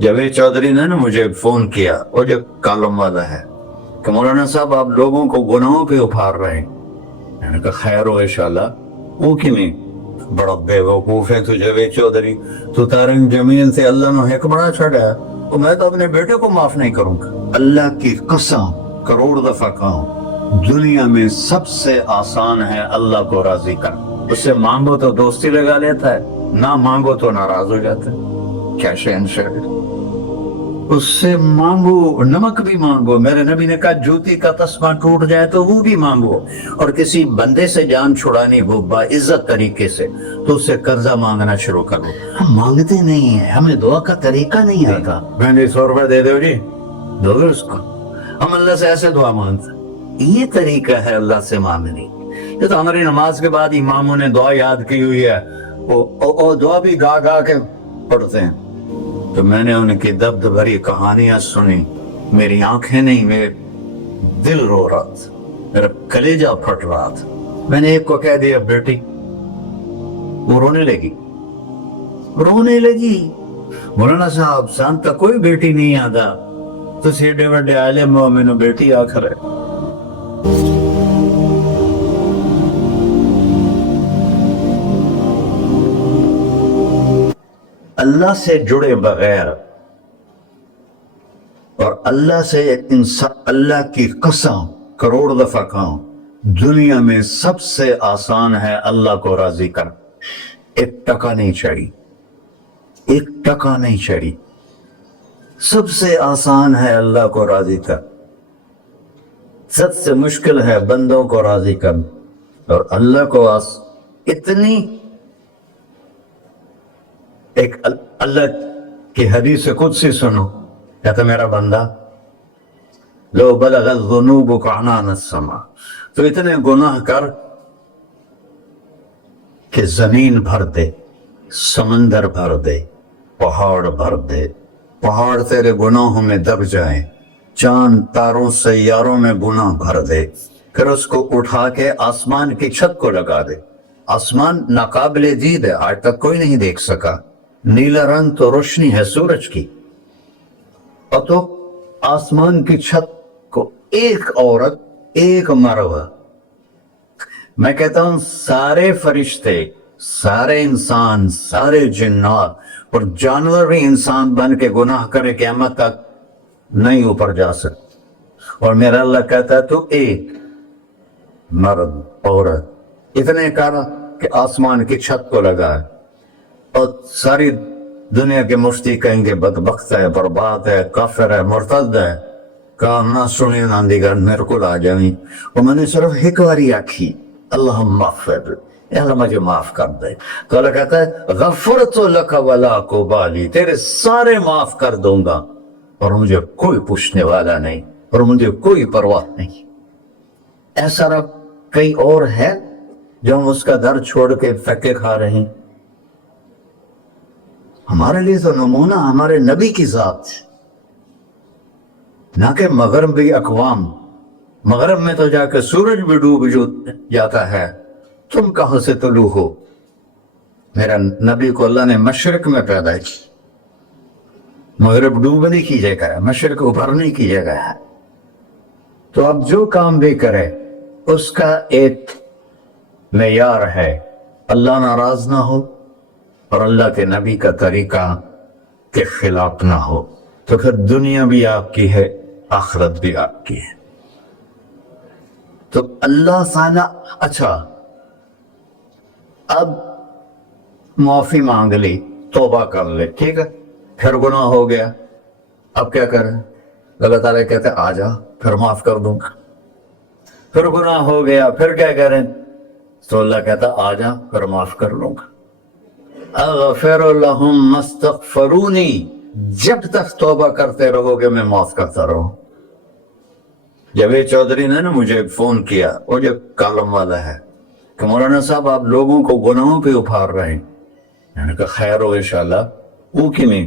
جاوید چودھری نے مجھے فون کیا، وہ جو کالم والا ہے، کہ مولانا صاحب آپ لوگوں کو گناہوں پہ ابھار رہے ہیں۔ میں نے کہا خیر ہو انشاءاللہ۔ وہ کی نہیں، بڑا بے وقوف ہے تو جاوید چودھری، تو تارنگ جمیل سے اللہ نے ایک بڑا چھڑا ہے، تو میں تو اپنے بیٹے کو معاف نہیں کروں گا۔ اللہ کی قسم کروڑ دفعہ کہوں، دنیا میں سب سے آسان ہے اللہ کو راضی کرنا۔ اس سے مانگو تو دوستی لگا لیتا ہے، نہ مانگو تو ناراض ہو جاتا ہے۔ کیا شہنشاہ ہے! اس سے مانگو، نمک بھی مانگو، میرے نبی نے کہا جوتی کا تسمہ ٹوٹ جائے تو وہ بھی مانگو، اور کسی بندے سے جان چھڑانی ہو با عزت طریقے سے تو اس سے قرضہ مانگنا شروع کرو۔ ہم مانگتے نہیں ہیں، ہمیں دعا کا طریقہ نہیں آتا۔ میں نے 100 روپے دے دو جی، دو گے اس کو؟ ہم اللہ سے ایسے دعا مانگتے ہیں، یہ طریقہ ہے اللہ سے مانگنی۔ یہ تو ہماری نماز کے بعد اماموں نے دعا یاد کی ہوئی ہے، وہ دعا بھی گا گا کے پڑھتے ہیں۔ تو میں نے ان کی درد بھری کہانیاں سنی، میری آنکھیں نہیں، میرے دل رو رہا تھا، میرا کلیجہ پھٹ رہا تھا۔ میں نے ایک کو کہہ دیا بیٹی، وہ رونے لگی۔ مولانا صاحب سان تک کوئی بیٹی نہیں آتا، تو سیڈے وڈے عالم ہو، میں نے بیٹی آخر ہے۔ اللہ سے جڑے بغیر اور اللہ سے انسان، اللہ کی قسم کروڑ دفعہ کہوں، دنیا میں سب سے آسان ہے اللہ کو راضی کرنا۔ ایک ٹکا نہیں چڑھی، ایک ٹکا نہیں چڑھی، سب سے آسان ہے اللہ کو راضی کرنا، سب سے مشکل ہے بندوں کو راضی کرنا۔ اور اللہ کو اتنی ایک اللہ کی حدیث قدسی سنو، کہتا میرا بندہ لو بلغ الذنوب عنان السماء، تو اتنے گناہ کر کہ زمین بھر دے، سمندر بھر دے، پہاڑ بھر دے، پہاڑ تیرے گناہوں میں دب جائیں، چاند تاروں سیاروں میں گناہ بھر دے، پھر اس کو اٹھا کے آسمان کی چھت کو لگا دے۔ آسمان ناقابل دید ہے، آج تک کوئی نہیں دیکھ سکا، نیلا رنگ تو روشنی ہے سورج کی، اور تو آسمان کی چھت کو ایک عورت، ایک مرد، میں کہتا ہوں سارے فرشتے، سارے انسان، سارے جنات اور جانور بھی انسان بن کے گناہ کرے قیامت تک نہیں اوپر جا سکتے، اور میرا اللہ کہتا ہے تو ایک مرد عورت اتنے کر کہ آسمان کی چھت کو لگا ہے، اور ساری دنیا کے مفتی کہیں گے بدبخت ہے، برباد ہے، کافر ہے، مرتد ہے، کام نہ سنی نہ دیگر میرے کو آ جائیں، اور میں نے صرف ایک باری آکھی اللہم اغفر، اے اللہ مجھے معاف کر دے، تو اللہ کہتا ہے غفرت لک ولا ابالی، تیرے سارے معاف کر دوں گا اور مجھے کوئی پوچھنے والا نہیں اور مجھے کوئی پرواہ نہیں۔ ایسا رب کئی اور ہے جو ہم اس کا در چھوڑ کے پھکے کھا رہے ہیں؟ ہمارے لیے تو نمونہ ہمارے نبی کی ذات، نہ کہ مغربی اقوام۔ مغرب میں تو جا کے سورج بھی ڈوب جاتا ہے، تم کہاں سے طلوع ہو؟ میرا نبی کو اللہ نے مشرق میں پیدا کی، مغرب ڈوبنے کی جگہ ہے، مشرق ابھرنے کی جگہ ہے۔ تو اب جو کام بھی کرے اس کا ایک معیار ہے، اللہ ناراض نہ ہو اور اللہ کے نبی کا طریقہ کے خلاف نہ ہو، تو پھر دنیا بھی آپ کی ہے، آخرت بھی آپ کی ہے۔ تو اللہ تعالیٰ اچھا اب معافی مانگ لی، توبہ کر لے، ٹھیک ہے، پھر گناہ ہو گیا، اب کیا کریں؟ اللہ تعالیٰ کہتے ہیں آ جا پھر معاف کر دوں گا۔ پھر گناہ ہو گیا، پھر کیا کریں؟ تو اللہ کہتا آ جا پھر معاف کر لوں گا۔ اغفر لہم استغفرونی، جب تک توبہ کرتے رہو گے میں معاف کرتا رہوں۔ جاوید چودھری نے مجھے فون کیا، وہ جو کالم والا ہے، کہ مولانا صاحب آپ لوگوں کو گناہوں پہ ابھار رہے ہیں۔ میں نے کہا خیر ہو انشاءاللہ۔ وہ کی نہیں،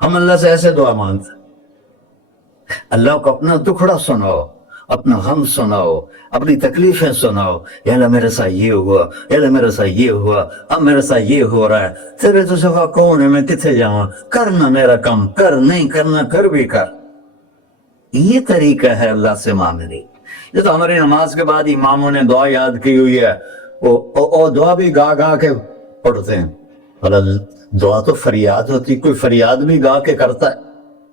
ہم اللہ سے ایسے دعا مانگتے ہیں، اللہ کو اپنا دکھڑا سناؤ، اپنا غم سناؤ، اپنی تکلیفیں سناؤ، یا اللہ میرے ساتھ یہ ہوا، یا اللہ میرے ساتھ یہ ہوا، اب میرے ساتھ یہ ہو رہا ہے، تیرے تو سوا کون ہے، میں کتنے جاؤں، کرنا میرا کام، کر نہیں کرنا کر بھی کر۔ یہ طریقہ ہے اللہ سے مانگنے۔ یہ تو ہماری نماز کے بعد اماموں نے دعا یاد کی ہوئی ہے، وہ دعا بھی گا گا کے پڑھتے ہیں۔ دعا تو فریاد ہوتی، کوئی فریاد بھی گا کے کرتا ہے؟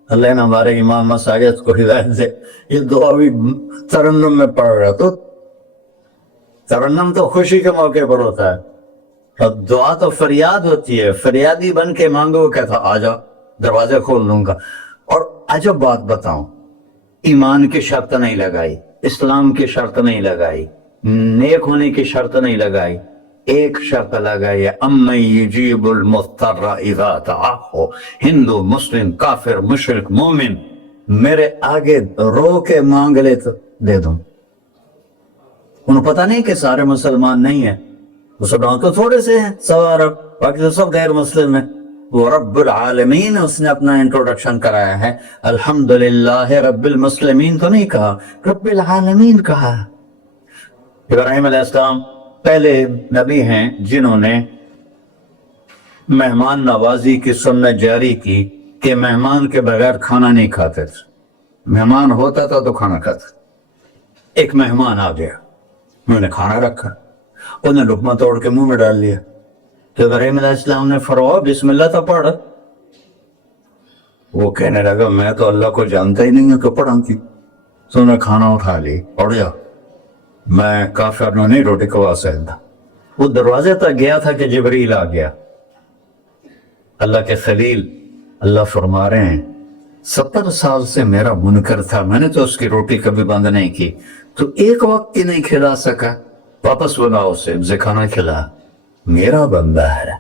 اللہ نے ہمارے امام مساجد کو ہدایت دے، یہ دعا بھی ترنم میں پڑھ رہا، تو ترنم تو خوشی کے موقع پر ہوتا ہے، اب دعا تو فریاد ہوتی ہے، فریادی بن کے مانگو، کہتا آ جا دروازے کھول دوں گا۔ اور عجب بات بتاؤں، ایمان کی شرط نہیں لگائی، اسلام کی شرط نہیں لگائی، نیک ہونے کی شرط نہیں لگائی، ایک شرط لگائی ہے، امن یجیب المضطر اذا دعاہ۔ ہندو، مسلم، کافر، مشرک، مومن میرے آگے رو کے مانگ لے تو دے دوں۔ انہوں پتہ نہیں کہ سارے مسلمان نہیں ہیں، مسلمان تو تھوڑے سے ہیں، سوا عرب، باقی تو سب غیر مسلم ہیں۔ وہ رب العالمین اس نے اپنا انٹروڈکشن کرایا ہے، الحمدللہ رب المسلمین تو نہیں کہا، رب العالمین کہا۔ ابراہیم علیہ السلام پہلے نبی ہیں جنہوں نے مہمان نوازی کی سنت جاری کی کہ مہمان کے بغیر کھانا نہیں کھاتے تھے، مہمان ہوتا تھا تو کھانا کھاتے۔ ایک مہمان آ گیا، انہوں نے کھانا رکھا، انہوں نے لقمہ توڑ کے منہ میں ڈال لیا، تو ابراہیم علیہ السلام نے فرمایا بسم اللہ تو پڑھ۔ وہ کہنے لگا میں تو اللہ کو جانتا ہی نہیں ہوں کہ پڑھا کی، تو انہوں نے کھانا اٹھا لی، پڑھ جا، میں کافر نہیں روٹی کھوا سکتا۔ وہ دروازے تک گیا تھا کہ جبریل آ گیا، اللہ کے خلیل، اللہ فرما رہے ہیں 70 سال سے میرا منکر تھا، میں نے تو اس کی روٹی کبھی بند نہیں کی، تو ایک وقت ہی نہیں کھلا سکا، واپس بلاؤ اسے کھانا کھلا، میرا بندہ ہے،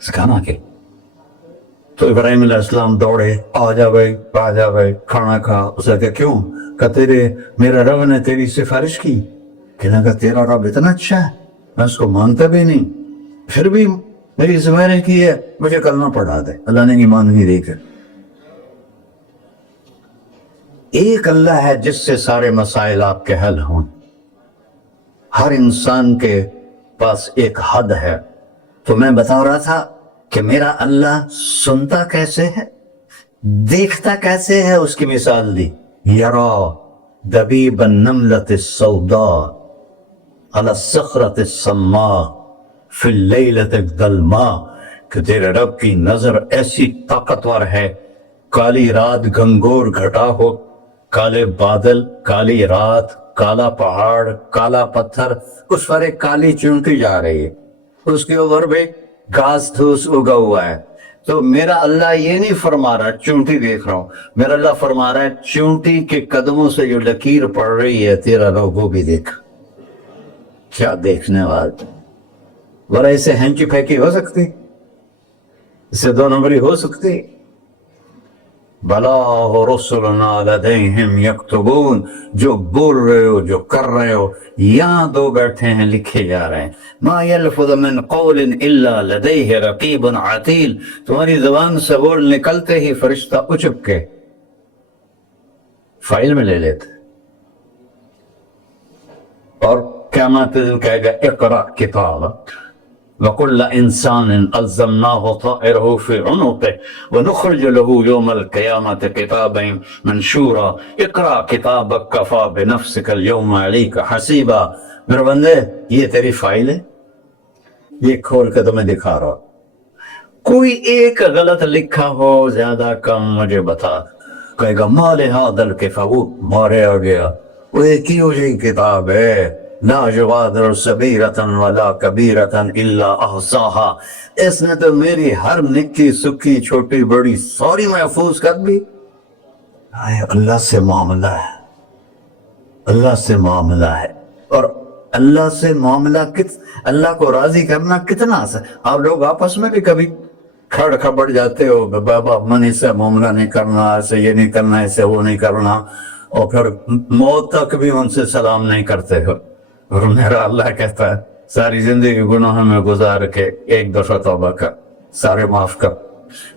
کھانا کھلا۔ تو ابراہیم علیہ السلام دوڑے، آ جا بھائی، آ جا بھائی، کھانا کھا۔ اسے کہا کیوں؟ کہ میرا رب نے تیری سفارش کی، کہنے کا تیرا رب اتنا اچھا ہے، میں اس کو مانتا بھی نہیں، پھر بھی میری سفارش کی ہے، مجھے کلمہ پڑھا دے۔ اللہ نے ایمان ہی دے کر۔ ایک اللہ ہے جس سے سارے مسائل آپ کے حل ہوں۔ ہر انسان کے پاس ایک حد ہے، تو میں بتا رہا تھا کہ میرا اللہ سنتا کیسے ہے، دیکھتا کیسے ہے، اس کی مثال دی، یرا دبیب النملۃ السوداء علی الصخرۃ الصماء فی اللیلۃ الظلماء، کہ تیرے رب کی نظر ایسی طاقتور ہے، کالی رات گھنگور گھٹا ہو، کالے بادل، کالی رات، کالا پہاڑ، کالا پتھر، اس پر ایک کالی چونٹی جا رہی ہے، اس کے اوپر بھی گھاس دھوس اگا ہوا ہے۔ تو میرا اللہ یہ نہیں فرما رہا چونٹی دیکھ رہا ہوں، میرا اللہ فرما رہا ہے چونٹی کے قدموں سے جو لکیر پڑ رہی ہے تیرا رب وہ بھی دیکھ۔ کیا دیکھنے والا، ورہ اسے ہینچی پھینکی ہو سکتی، اسے 2 نمبری ہو سکتی؟ بلا رسلنا لدیہم یکتبون، جو بول رہے ہو، جو کر رہے ہو، یہاں 2 بیٹھے ہیں، لکھے جا رہے ہیں۔ ما یلفظ من قول الا لدیہ رقیب عتید، تمہاری زبان سے بول نکلتے ہی فرشتہ اچک کے فائل میں لے لیتے، اور قیامت دن کہے گا اقرأ کتابک وَكُلَّ إِنسَانٍ أَلْزَمْنَاهُ طَائِرَهُ فِي عُنُقِهِ وَنُخْرِجُ لَهُ يَوْمَ الْقِيَامَةِ كِتَابًا مَنْشُورًا اقرأ كِتَابَكَ كَفَى بِنَفْسِكَ الْيَوْمَ عَلَيْكَ حَسِيبًا۔ میرے بندے یہ تیری فائل ہے، یہ کھول کے تمہیں دکھا رہا ہوں، کوئی ایک غلط لکھا ہو زیادہ کم مجھے بتا۔ کہے گا مَا لِهَذَا الْكِتَابِ، مارے آ گیا، وہ ایک ہی وجہ کتاب ہے، لا یغادر صغیرۃ ولا کبیرۃ الا احصاها، اس نے تو میری ہر نکی سکی چھوٹی بڑی ساری محفوظ کر دی۔ اللہ سے معاملہ ہے، اللہ سے معاملہ ہے، اور اللہ سے معاملہ اللہ کو راضی کرنا کتنا آسان۔ آپ لوگ آپس میں بھی کبھی کھڑ کھبڑ جاتے ہو، بابا من سے معاملہ نہیں کرنا، ایسے یہ نہیں کرنا، ایسے وہ نہیں کرنا، اور پھر موت تک بھی ان سے سلام نہیں کرتے ہو۔ اور میرا اللہ کہتا ہے ساری زندگی گناہوں میں گزار کے ایک دفعہ توبہ کر، سارے معاف کر،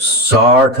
60